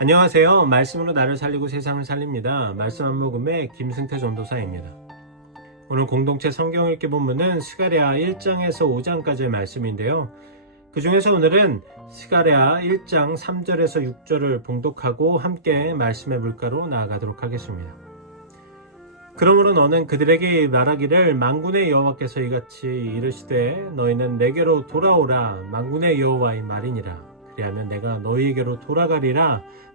안녕하세요. 말씀으로 나를 살리고 세상을 살립니다. 말씀 한 모금의 김승태 전도사입니다. 오늘 공동체 성경 읽기 본문은 스가랴 1장에서 5장까지의 말씀인데요. 그 중에서 오늘은 스가랴 1장 3절에서 6절을 봉독하고 함께 말씀의 물가로 나아가도록 하겠습니다. 그러므로 너는 그들에게 말하기를 만군의 여호와께서 이같이 이르시되 너희는 내게로 돌아오라 만군의 여호와의 말이니라 그리하면 내가 너희에게로 돌아가리라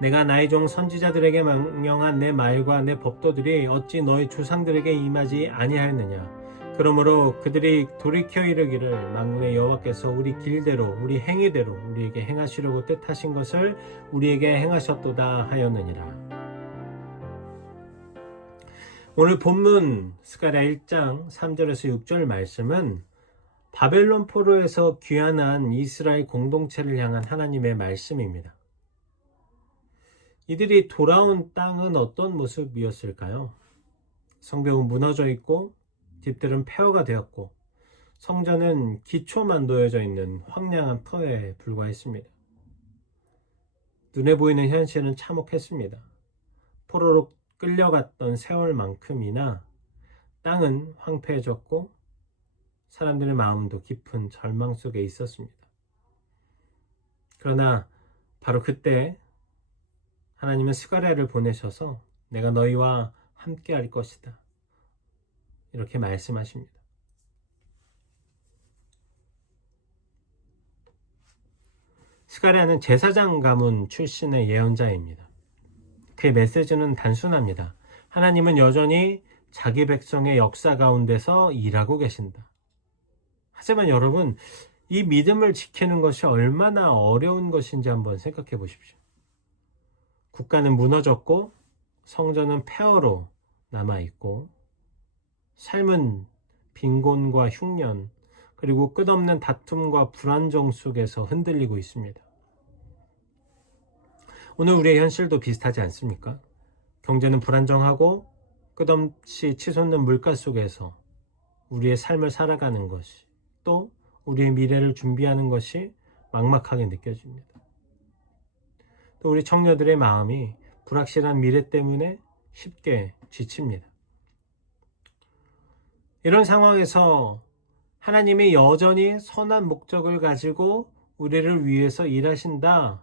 내가 나의 종 선지자들에게 명령한 내 말과 내 법도들이 어찌 너희 조상들에게 임하지 아니하였느냐 그러므로 그들이 돌이켜 이르기를 만군의 여호와께서 우리 길대로 우리 행위대로 우리에게 행하시려고 뜻하신 것을 우리에게 행하셨도다 하였느니라 오늘 본문 스가랴 1장 3절에서 6절 말씀은 바벨론 포로에서 귀환한 이스라엘 공동체를 향한 하나님의 말씀입니다. 이들이 돌아온 땅은 어떤 모습이었을까요? 성벽은 무너져 있고 집들은 폐허가 되었고 성전은 기초만 놓여져 있는 황량한 터에 불과했습니다. 눈에 보이는 현실은 참혹했습니다. 포로로 끌려갔던 세월만큼이나 땅은 황폐해졌고 사람들의 마음도 깊은 절망 속에 있었습니다. 그러나 바로 그때 하나님은 스가랴를 보내셔서 내가 너희와 함께 할 것이다. 이렇게 말씀하십니다. 스가랴는 제사장 가문 출신의 예언자입니다. 그의 메시지는 단순합니다. 하나님은 여전히 자기 백성의 역사 가운데서 일하고 계신다. 하지만 여러분, 이 믿음을 지키는 것이 얼마나 어려운 것인지 한번 생각해 보십시오. 국가는 무너졌고, 성전은 폐허로 남아 있고, 삶은 빈곤과 흉년, 그리고 끝없는 다툼과 불안정 속에서 흔들리고 있습니다. 오늘 우리의 현실도 비슷하지 않습니까? 경제는 불안정하고 끝없이 치솟는 물가 속에서 우리의 삶을 살아가는 것이 또 우리의 미래를 준비하는 것이 막막하게 느껴집니다. 또 우리 청년들의 마음이 불확실한 미래 때문에 쉽게 지칩니다. 이런 상황에서 하나님이 여전히 선한 목적을 가지고 우리를 위해서 일하신다.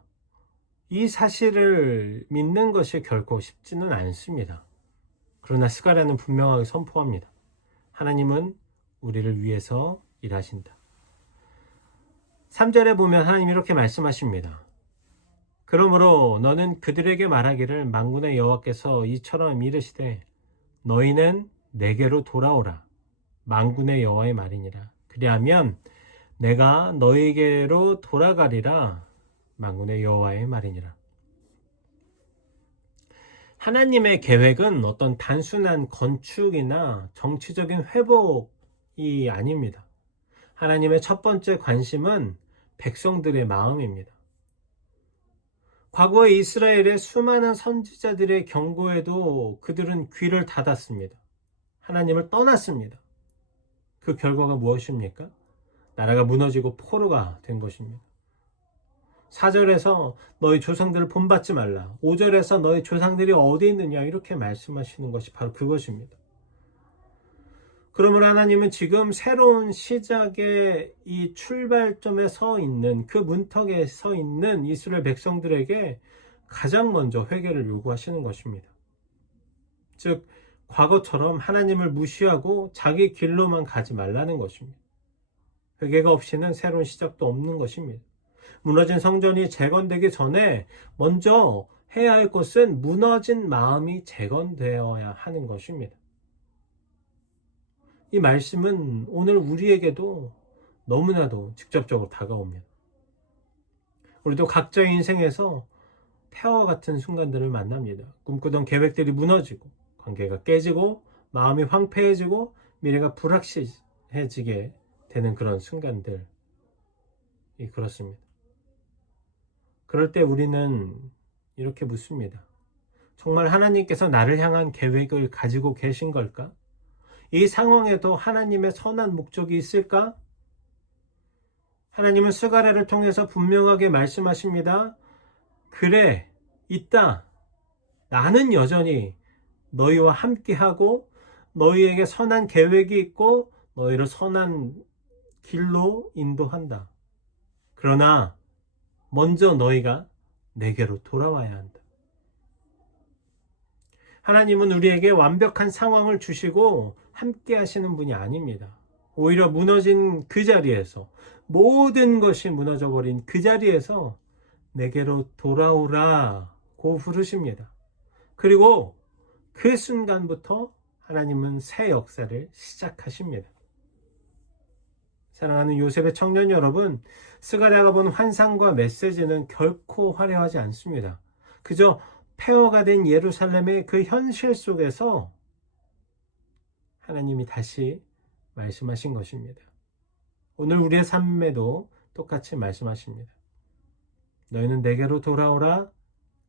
이 사실을 믿는 것이 결코 쉽지는 않습니다. 그러나 스가랴는 분명하게 선포합니다. 하나님은 우리를 위해서 일하신다. 3절에 보면 하나님 이렇게 말씀하십니다. 그러므로 너는 그들에게 말하기를 만군의 여호와께서 이처럼 이르시되 너희는 내게로 돌아오라. 만군의 여호와의 말이니라. 그리하면 내가 너희에게로 돌아가리라. 만군의 여호와의 말이니라. 하나님의 계획은 어떤 단순한 건축이나 정치적인 회복이 아닙니다. 하나님의 첫 번째 관심은 백성들의 마음입니다. 과거의 이스라엘의 수많은 선지자들의 경고에도 그들은 귀를 닫았습니다. 하나님을 떠났습니다. 그 결과가 무엇입니까? 나라가 무너지고 포로가 된 것입니다. 4절에서 너희 조상들을 본받지 말라. 5절에서 너희 조상들이 어디 있느냐 이렇게 말씀하시는 것이 바로 그것입니다. 그러므로 하나님은 지금 새로운 시작의 이 출발점에 서 있는 그 문턱에 서 있는 이스라엘 백성들에게 가장 먼저 회개를 요구하시는 것입니다. 즉 과거처럼 하나님을 무시하고 자기 길로만 가지 말라는 것입니다. 회개가 없이는 새로운 시작도 없는 것입니다. 무너진 성전이 재건되기 전에 먼저 해야 할 것은 무너진 마음이 재건되어야 하는 것입니다. 이 말씀은 오늘 우리에게도 너무나도 직접적으로 다가옵니다. 우리도 각자의 인생에서 폐허 같은 순간들을 만납니다. 꿈꾸던 계획들이 무너지고 관계가 깨지고 마음이 황폐해지고 미래가 불확실해지게 되는 그런 순간들이 그렇습니다. 그럴 때 우리는 이렇게 묻습니다. 정말 하나님께서 나를 향한 계획을 가지고 계신 걸까? 이 상황에도 하나님의 선한 목적이 있을까? 하나님은 스가랴를 통해서 분명하게 말씀하십니다. 그래, 있다. 나는 여전히 너희와 함께하고 너희에게 선한 계획이 있고 너희를 선한 길로 인도한다. 그러나 먼저 너희가 내게로 돌아와야 한다. 하나님은 우리에게 완벽한 상황을 주시고 함께 하시는 분이 아닙니다. 오히려 무너진 그 자리에서 모든 것이 무너져 버린 그 자리에서 내게로 돌아오라고 부르십니다. 그리고 그 순간부터 하나님은 새 역사를 시작하십니다. 사랑하는 요셉의 청년 여러분, 스가랴가 본 환상과 메시지는 결코 화려하지 않습니다. 그저 폐허가 된 예루살렘의 그 현실 속에서 하나님이 다시 말씀하신 것입니다. 오늘 우리의 삶에도 똑같이 말씀하십니다. 너희는 내게로 돌아오라.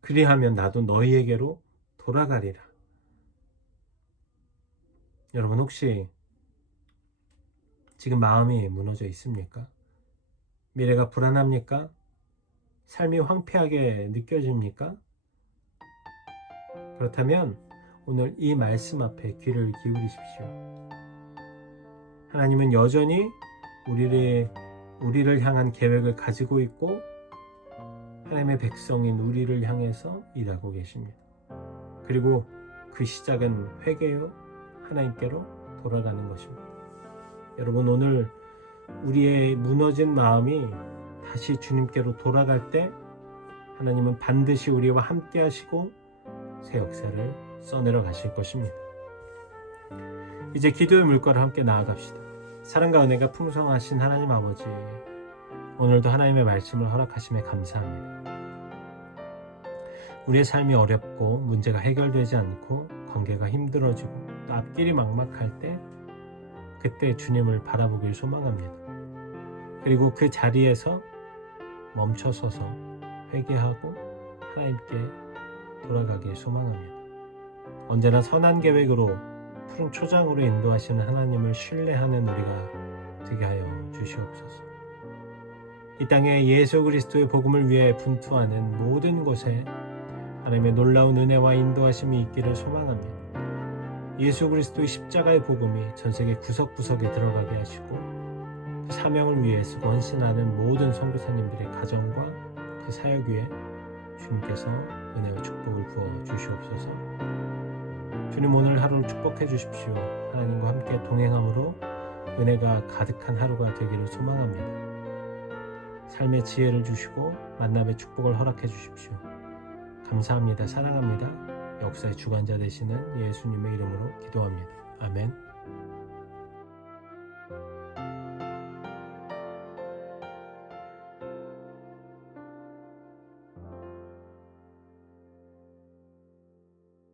그리하면 나도 너희에게로 돌아가리라. 여러분 혹시 지금 마음이 무너져 있습니까? 미래가 불안합니까? 삶이 황폐하게 느껴집니까? 그렇다면 오늘 이 말씀 앞에 귀를 기울이십시오. 하나님은 여전히 우리를, 우리를 향한 계획을 가지고 있고 하나님의 백성인 우리를 향해서 일하고 계십니다. 그리고 그 시작은 회개요 하나님께로 돌아가는 것입니다. 여러분 오늘 우리의 무너진 마음이 다시 주님께로 돌아갈 때 하나님은 반드시 우리와 함께 하시고 새 역사를 써내려 가실 것입니다. 이제 기도의 물가를 함께 나아갑시다. 사랑과 은혜가 풍성하신 하나님 아버지, 오늘도 하나님의 말씀을 허락하심에 감사합니다. 우리의 삶이 어렵고 문제가 해결되지 않고 관계가 힘들어지고 또 앞길이 막막할 때 그때 주님을 바라보길 소망합니다. 그리고 그 자리에서 멈춰서서 회개하고 하나님께 돌아가길 소망합니다. 언제나 선한 계획으로 푸른 초장으로 인도하시는 하나님을 신뢰하는 우리가 되게 하여 주시옵소서. 이 땅에 예수 그리스도의 복음을 위해 분투하는 모든 곳에 하나님의 놀라운 은혜와 인도하심이 있기를 소망합니다. 예수 그리스도의 십자가의 복음이 전 세계 구석구석에 들어가게 하시고 그 사명을 위해서 헌신하는 모든 선교사님들의 가정과 그 사역 위에 주님께서 은혜와 축복을 부어 주시옵소서. 주님 오늘 하루를 축복해 주십시오. 하나님과 함께 동행함으로 은혜가 가득한 하루가 되기를 소망합니다. 삶의 지혜를 주시고 만남의 축복을 허락해 주십시오. 감사합니다. 사랑합니다. 역사의 주관자 되시는 예수님의 이름으로 기도합니다. 아멘.